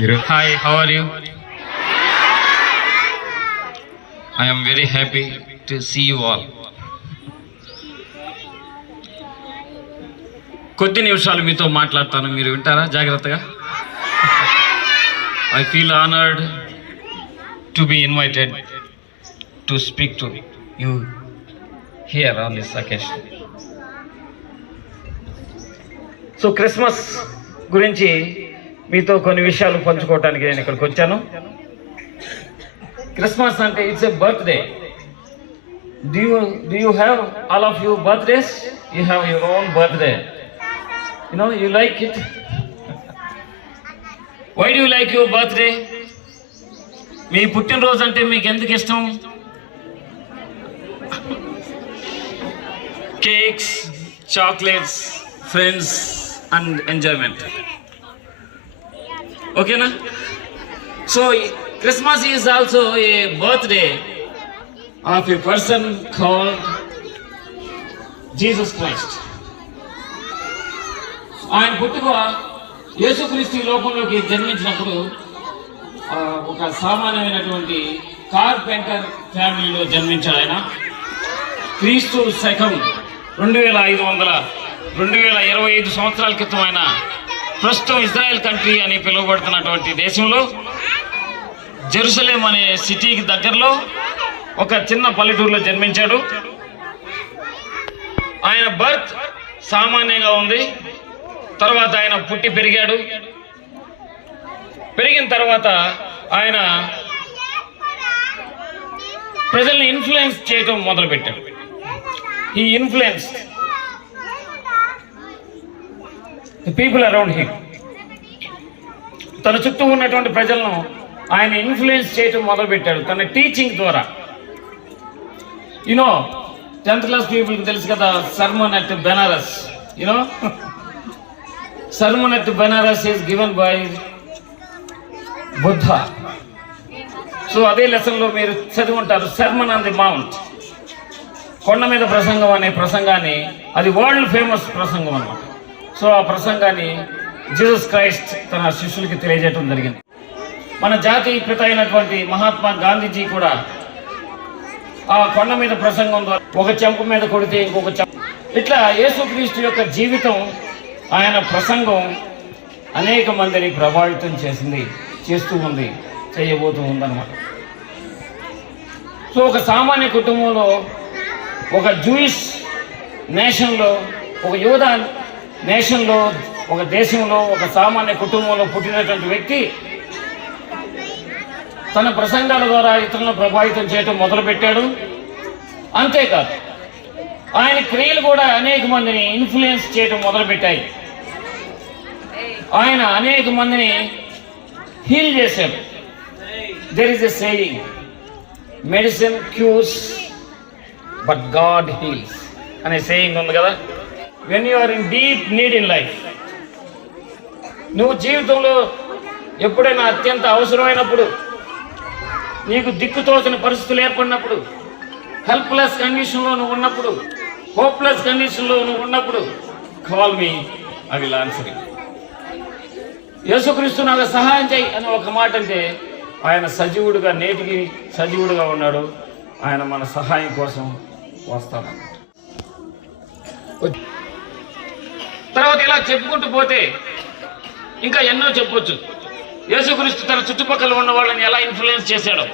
Hi, how are you? I am very happy to see you all. కొద్ది నిమిషాలు మీతో మాట్లాడతాను, మీరు వింటారా జాగ్రత్తగా? I feel honored to be invited to speak to you here on this occasion. So Christmas గురించి మీతో కొన్ని విషయాలు పంచుకోవడానికి నేను ఇక్కడికి వచ్చాను. క్రిస్మస్ అంటే it's a birthday. Do you have all of you birthdays? You have your own birthday. You like it? Why do you like your birthday? మీ పుట్టినరోజు అంటే మీకు ఎందుకు ఇష్టం? Cakes, chocolates, friends and enjoyment. ఓకేనా? So Christmas is also a birthday of a person called Jesus Christ. ఆయన పుట్టుక యేసుక్రీస్తు ఈ లోకంలోకి జన్మించినప్పుడు ఒక సామాన్యమైనటువంటి కార్పెంటర్ ఫ్యామిలీలో జన్మించాడు. ఆయన క్రీస్తు శకం 2525 సంవత్సరాల క్రితం ఆయన ప్రస్తుతం ఇజ్రాయెల్ కంట్రీ అని పిలువబడుతున్నటువంటి దేశంలో జెరూసలేం అనే సిటీకి దగ్గరలో ఒక చిన్న పల్లెటూరులో జన్మించాడు. ఆయన బర్త్ సామాన్యంగా ఉంది. తర్వాత ఆయన పుట్టి పెరిగాడు. పెరిగిన తర్వాత ఆయన ప్రజల్ని ఇన్ఫ్లుయెన్స్ చేయటం మొదలుపెట్టాడు. ఈ influence the people around him. తన చుట్టూ ఉన్నటువంటి ప్రజలను ఆయన ఇన్ఫ్లుయెన్స్ చేయటం మొదలుపెట్టాడు తన టీచింగ్ ద్వారా. 10th class పీపుల్కి తెలుసు కదా, sermon at Benaras. Sermon at Benaras is given by Buddha. So అదే లెసన్లో మీరు చదివి ఉంటారు, సర్మన్ ఆన్ ది మౌంట్, కొండ మీద ప్రసంగం అనే ప్రసంగాన్ని, అది వరల్డ్ ఫేమస్ ప్రసంగం అన్నమాట. సో ఆ ప్రసంగాన్ని జీసస్ క్రైస్ట్ తన శిష్యులకి తెలియజేయడం జరిగింది. మన జాతి పిత అయినటువంటి మహాత్మా గాంధీజీ కూడా ఆ కొండ మీద ప్రసంగం ద్వారా ఒక చెంప మీద కొడితే ఇంకొక చెంప, ఇట్లా యేసుక్రీస్తు యొక్క జీవితం, ఆయన ప్రసంగం అనేక మందిని ప్రభావితం చేస్తూ ఉంది, చేయబోతూ ఉందన్నమాట. సో ఒక సామాన్య కుటుంబంలో, ఒక జూయిష్ నేషన్లో, ఒక యూదా నేషన్లో, ఒక దేశంలో, ఒక సామాన్య కుటుంబంలో పుట్టినటువంటి వ్యక్తి తన ప్రసంగాల ద్వారా ఇతరులను ప్రభావితం చేయటం మొదలుపెట్టాడు. అంతేకాదు ఆయన క్రియలు కూడా అనేక మందిని ఇన్ఫ్లుయెన్స్ చేయటం మొదలుపెట్టాయి. ఆయన అనేక మందిని హీల్ చేశాడు. There is a saying, medicine cures but God heals అనే సేయింగ్ ఉంది కదా. When you are in deep need in life, నువ్వు జీవితంలో ఎప్పుడైనా అత్యంత అవసరమైనప్పుడు, నీకు దిక్కుతోచిన పరిస్థితులు ఏర్పడినప్పుడు, హెల్ప్లెస్ కండిషన్లో నువ్వు ఉన్నప్పుడు, హోప్లెస్ కండిషన్లో నువ్వు ఉన్నప్పుడు, call me, I will answer you. యేసుక్రీస్తు నాకు సహాయం చేయి అని ఒక మాట అంటే ఆయన సజీవుడుగా, నేటికి సజీవుడుగా ఉన్నాడు. ఆయన మన సహాయం కోసం వస్తాడు. తర్వాత ఇలా చెప్పుకుంటూ పోతే ఇంకా ఎన్నో చెప్పొచ్చు. యేసుక్రీస్తు తన చుట్టుపక్కల ఉన్న వాళ్ళని ఎలా ఇన్ఫ్లుయెన్స్ చేశాడో.